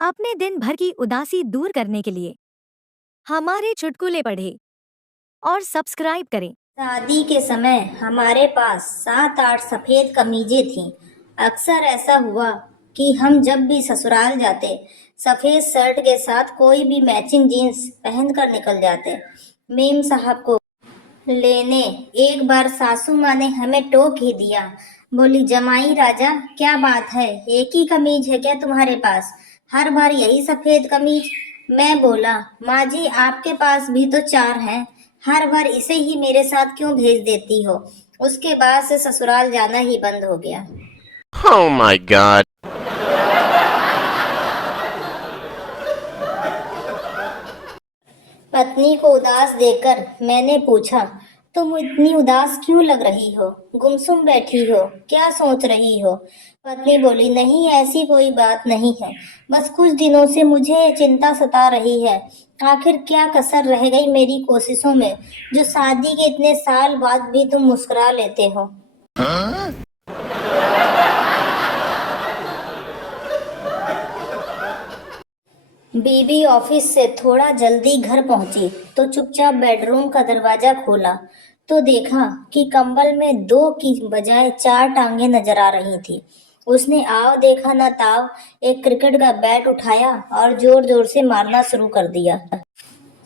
अपने दिन भर की उदासी दूर करने के लिए हमारे चुटकुले पढ़ें और सब्सक्राइब करें। शादी के समय हमारे पास 7-8 सफेद कमीजें थीं। अक्सर ऐसा हुआ कि हम जब भी ससुराल जाते, सफेद शर्ट के साथ कोई भी मैचिंग जीन्स पहनकर निकल जाते। मेम साहब को लेने एक बार सासू माँ ने हमें टोक ही दिया। बोली, जमाई राजा, क्या बात है, एक ही कमीज है क्या तुम्हारे पास? हर बार यही सफेद कमीज? मैं बोला, माँ जी, आपके पास भी तो 4 हैं, हर बार इसे ही मेरे साथ क्यों भेज देती हो? उसके बाद से ससुराल जाना ही बंद हो गया। Oh my god. पत्नी को उदास देखकर मैंने पूछा, तुम इतनी उदास क्यों लग रही हो? गुमसुम बैठी हो, क्या सोच रही हो? पत्नी बोली, नहीं, ऐसी कोई बात नहीं है, बस कुछ दिनों से मुझे चिंता सता रही है। आखिर क्या कसर रह गई मेरी कोशिशों में, जो शादी के इतने साल बाद भी तुम मुस्कुरा लेते हो? बीबी ऑफिस से थोड़ा जल्दी घर पहुंची तो चुपचाप बेडरूम का दरवाजा खोला तो देखा कि कंबल में 2 की बजाय 4 टांगे नजर आ रही थी। उसने आव देखा न ताव एक क्रिकेट का बैट उठाया और जोर जोर से मारना शुरू कर दिया।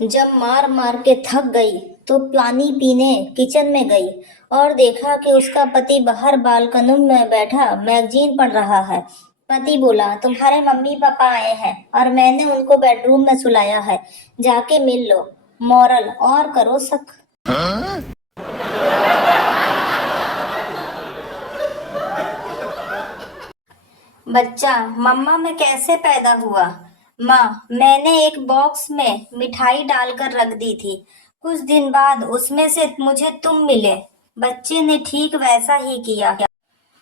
जब मार मार के थक गई तो पानी पीने किचन में गई और देखा कि उसका पति बाहर बालकनी में बैठा मैगजीन पढ़ रहा है। पति बोला, तुम्हारे मम्मी पापा आए हैं और मैंने उनको बेडरूम में सुलाया है, जाके मिल लो। मॉरल, और करो शक। बच्चा, मम्मा मैं कैसे पैदा हुआ? माँ, मैंने एक बॉक्स में मिठाई डालकर रख दी थी, कुछ दिन बाद उसमें से मुझे तुम मिले। बच्चे ने ठीक वैसा ही किया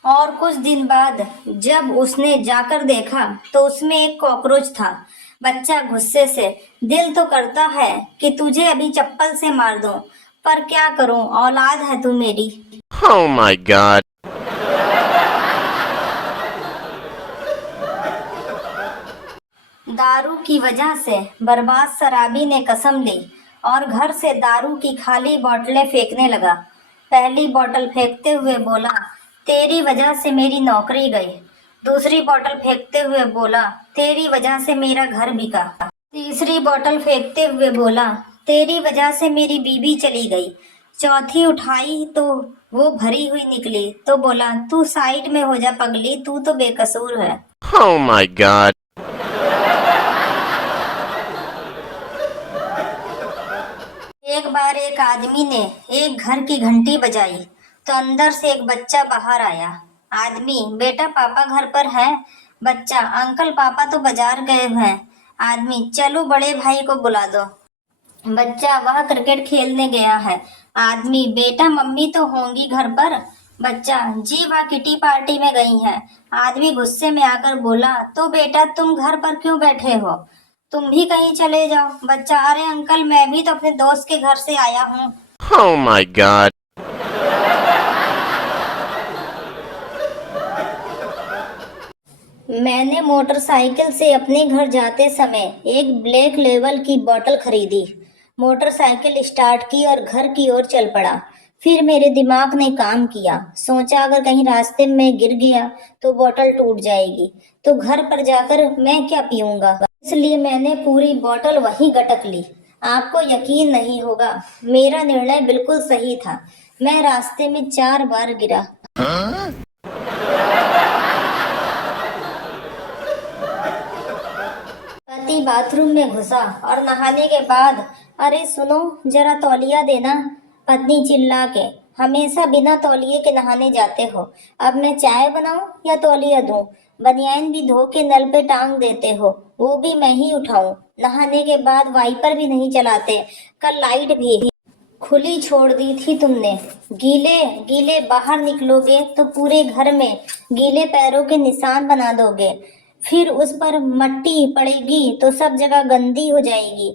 और कुछ दिन बाद जब उसने जाकर देखा तो उसमें एक कॉकरोच था। बच्चा गुस्से से, दिल तो करता है कि तुझे अभी चप्पल से मार दूं, पर क्या करूं, औलाद है तू मेरी। Oh my god. दारू की वजह से बर्बाद शराबी ने कसम ली और घर से दारू की खाली बोतलें फेंकने लगा। पहली बोतल फेंकते हुए बोला, तेरी वजह से मेरी नौकरी गई। दूसरी बोतल फेंकते हुए बोला, तेरी वजह से मेरा घर बिका। तीसरी बोतल फेंकते हुए बोला, तेरी वजह से मेरी बीवी चली गई। चौथी उठाई तो वो भरी हुई निकली तो बोला, तू साइड में हो जा पगली, तू तो बेकसूर है। Oh my god. एक बार एक आदमी ने एक घर की घंटी बजाई तो अंदर से एक बच्चा बाहर आया। आदमी, बेटा पापा घर पर है? बच्चा, अंकल पापा तो बाजार गए हुए हैं। आदमी, चलो बड़े भाई को बुला दो। बच्चा, वह क्रिकेट खेलने गया है। आदमी, बेटा मम्मी तो होंगी घर पर? बच्चा, जी वह किटी पार्टी में गई हैं। आदमी गुस्से में आकर बोला, तो बेटा तुम घर पर क्यों बैठे हो? तुम भी कहीं चले जाओ। बच्चा, अरे अंकल, मैं भी तो अपने दोस्त के घर से आया हूँ। Oh my god. मैंने मोटरसाइकिल से अपने घर जाते समय एक ब्लैक लेबल की बोतल खरीदी। मोटरसाइकिल स्टार्ट की और घर की ओर चल पड़ा। फिर मेरे दिमाग ने काम किया। सोचा अगर कहीं रास्ते में गिर गया तो बोतल टूट जाएगी, तो घर पर जाकर मैं क्या पीऊंगा। इसलिए मैंने पूरी बोतल वहीं गटक ली। आपको यकीन नहीं होगा, मेरा निर्णय बिल्कुल सही था। मैं रास्ते में 4 बार गिरा। पति बाथरूम में घुसा और नहाने के बाद, अरे सुनो, जरा तौलिया देना। पत्नी चिल्ला के, हमेशा बिना तौलिए के नहाने जाते हो, अब मैं चाय बनाऊं या तौलिया दूं? बनियान भी धो के नल पे टांग देते हो, वो भी मैं ही उठाऊं? नहाने के बाद वाइपर भी नहीं चलाते, कल लाइट भी खुली छोड़ दी थी तुमने। गीले गीले बाहर निकलोगे तो पूरे घर में गीले पैरों के निशान बना दोगे। फिर उस पर मट्टी पड़ेगी तो सब जगह गंदी हो जाएगी।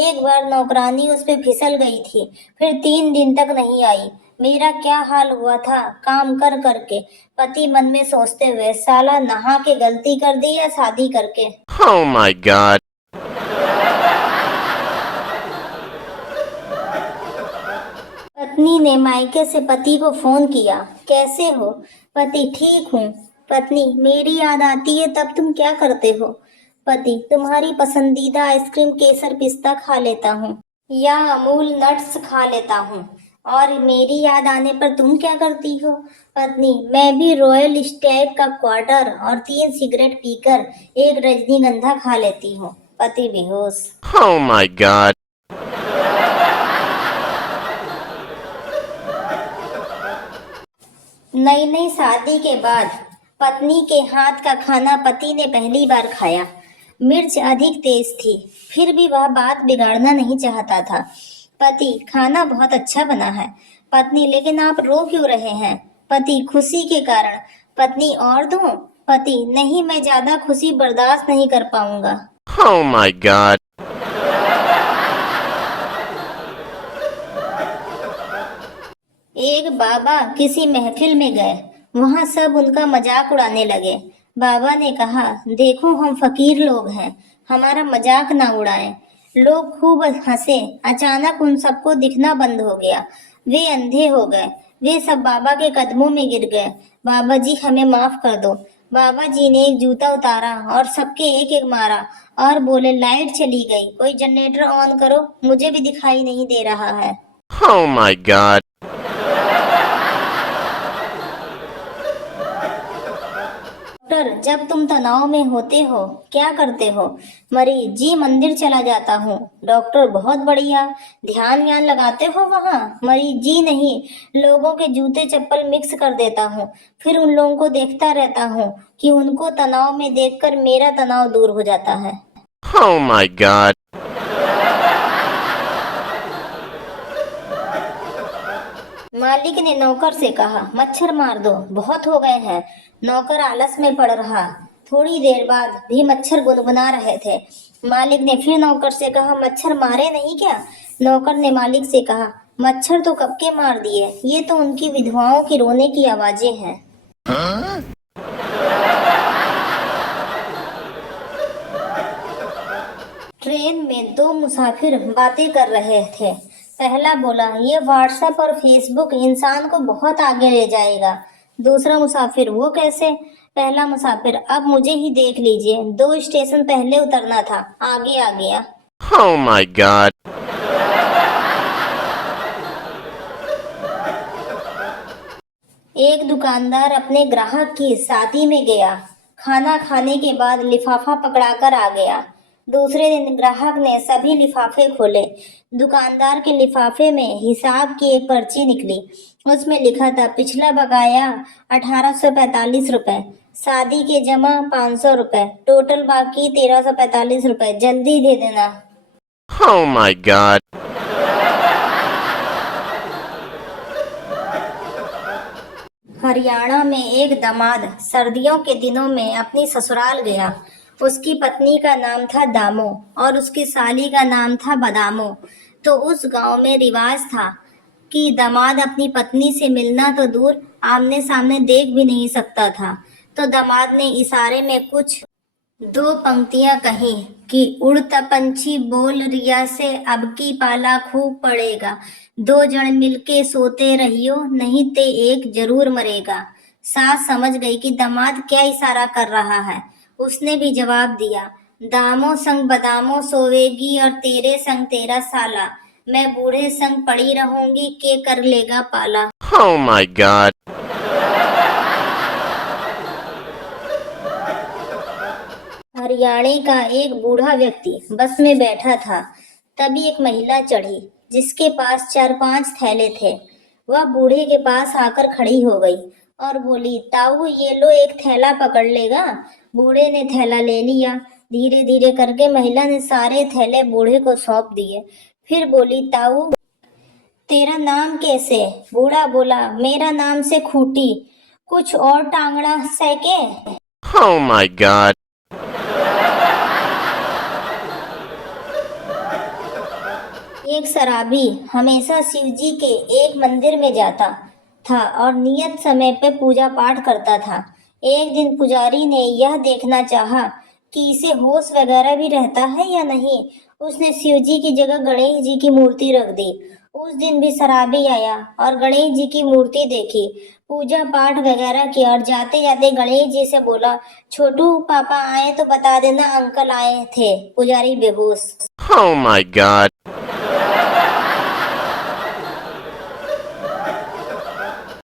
एक बार नौकरानी उस पे फिसल गई थी, फिर 3 दिन तक नहीं आई। मेरा क्या हाल हुआ था काम कर करके। पति मन में सोचते हुए, साला नहा के गलती कर दी या शादी करके। Oh my god. पत्नी ने मायके से पति को फोन किया, कैसे हो? पति, ठीक हूँ। पत्नी, मेरी याद आती है तब तुम क्या करते हो? पति, तुम्हारी पसंदीदा आइसक्रीम केसर पिस्ता खा लेता हूँ या अमूल नट्स खा लेता हूँ। और मेरी याद आने पर तुम क्या करती हो? पत्नी, मैं भी रॉयल स्टैग का क्वार्टर और 3 सिगरेट पीकर एक रजनीगंधा खा लेती हूँ। पति बेहोश। Oh my god. नई नई शादी के बाद पत्नी के हाथ का खाना पति ने पहली बार खाया। मिर्च अधिक तेज थी, फिर भी वह बात बिगाड़ना नहीं चाहता था। पति, खाना बहुत अच्छा बना है। पत्नी, लेकिन आप रो क्यों रहे हैं? पति, खुशी के कारण। पत्नी, और दूं? पति, नहीं, मैं ज्यादा खुशी बर्दाश्त नहीं कर पाऊंगा। Oh my god. एक बाबा किसी महफिल में गए, वहां सब उनका मजाक उड़ाने लगे। बाबा ने कहा, देखो हम फकीर लोग हैं, हमारा मजाक ना उड़ाएं। लोग खूब हंसे। अचानक उन सबको दिखना बंद हो गया, वे अंधे हो गए। वे सब बाबा के कदमों में गिर गए। बाबा जी, हमें माफ कर दो। बाबा जी ने एक जूता उतारा और सबके एक एक मारा और बोले, लाइट चली गई, कोई जनरेटर ऑन करो, मुझे भी दिखाई नहीं दे रहा है। Oh my god. डॉक्टर, जब तुम तनाव में होते हो क्या करते हो? मरीज, जी मंदिर चला जाता हूँ। डॉक्टर, बहुत बढ़िया, ध्यान व्यान लगाते हो वहाँ? मरीज, जी नहीं, लोगों के जूते चप्पल मिक्स कर देता हूँ, फिर उन लोगों को देखता रहता हूँ कि उनको तनाव में देखकर मेरा तनाव दूर हो जाता है। Oh my god. मालिक ने नौकर से कहा, मच्छर मार दो, बहुत हो गए हैं। नौकर आलस में पड़ रहा। थोड़ी देर बाद भी मच्छर गुनगुना रहे थे। मालिक ने फिर नौकर से कहा, मच्छर मारे नहीं क्या? नौकर ने मालिक से कहा, मच्छर तो कब के मार दिए, ये तो उनकी विधवाओं की रोने की आवाजें हैं। ट्रेन में 2 मुसाफिर बातें कर रहे थे। पहला बोला, ये व्हाट्सएप और फेसबुक इंसान को बहुत आगे ले जाएगा। दूसरा मुसाफिर, वो कैसे? पहला मुसाफिर, अब मुझे ही देख लीजिए, 2 स्टेशन पहले उतरना था, आगे आ गया। Oh my god. एक दुकानदार अपने ग्राहक की शादी में गया। खाना खाने के बाद लिफाफा पकड़ाकर आ गया। दूसरे दिन ग्राहक ने सभी लिफाफे खोले। दुकानदार के लिफाफे में हिसाब की एक पर्ची निकली। उसमें लिखा था, पिछला बकाया 1845 रुपए, शादी के जमा 500 रुपए, टोटल बाकी 1345 रुपए, जल्दी दे देना। Oh my god. हरियाणा में एक दामाद सर्दियों के दिनों में अपनी ससुराल गया। उसकी पत्नी का नाम था दामो और उसकी साली का नाम था बदामो। तो उस गांव में रिवाज था कि दामाद अपनी पत्नी से मिलना तो दूर, आमने सामने देख भी नहीं सकता था। तो दामाद ने इशारे में कुछ 2 पंक्तियां कही कि उड़ता पंछी बोल रिया से अब की पाला खूब पड़ेगा, 2 जन मिलके सोते रहियो, नहीं ते एक जरूर मरेगा। सास समझ गई कि दामाद क्या इशारा कर रहा है। उसने भी जवाब दिया, दामो संग बदामो सोवेगी और तेरे संग तेरा साला, मैं बूढ़े संग पड़ी रहूंगी, के कर लेगा पाला। Oh my god. हरियाणा का एक बूढ़ा व्यक्ति बस में बैठा था। तभी एक महिला चढ़ी जिसके पास 4-5 थैले थे। वह बूढ़े के पास आकर खड़ी हो गई और बोली, ताऊ ये लो, एक थैला पकड़ लेगा? बूढ़े ने थैला ले लिया। धीरे धीरे करके महिला ने सारे थैले बूढ़े को सौंप दिए। फिर बोली, ताऊ तेरा नाम कैसे? बूढ़ा बोला, मेरा नाम से खूटी, कुछ और टांगड़ा सैके। Oh my god. एक शराबी हमेशा शिव जी के एक मंदिर में जाता था और नियत समय पे पूजा पाठ करता था। एक दिन पुजारी ने यह देखना चाहा कि इसे होश वगैरह भी रहता है या नहीं। उसने शिव जी की जगह गणेश जी की मूर्ति रख दी। उस दिन भी शराबी आया और गणेश जी की मूर्ति देखी, पूजा पाठ वगैरह किया और जाते जाते गणेश जी से बोला, छोटू पापा आए तो बता देना अंकल आए थे। पुजारी बेहोश। Oh my god.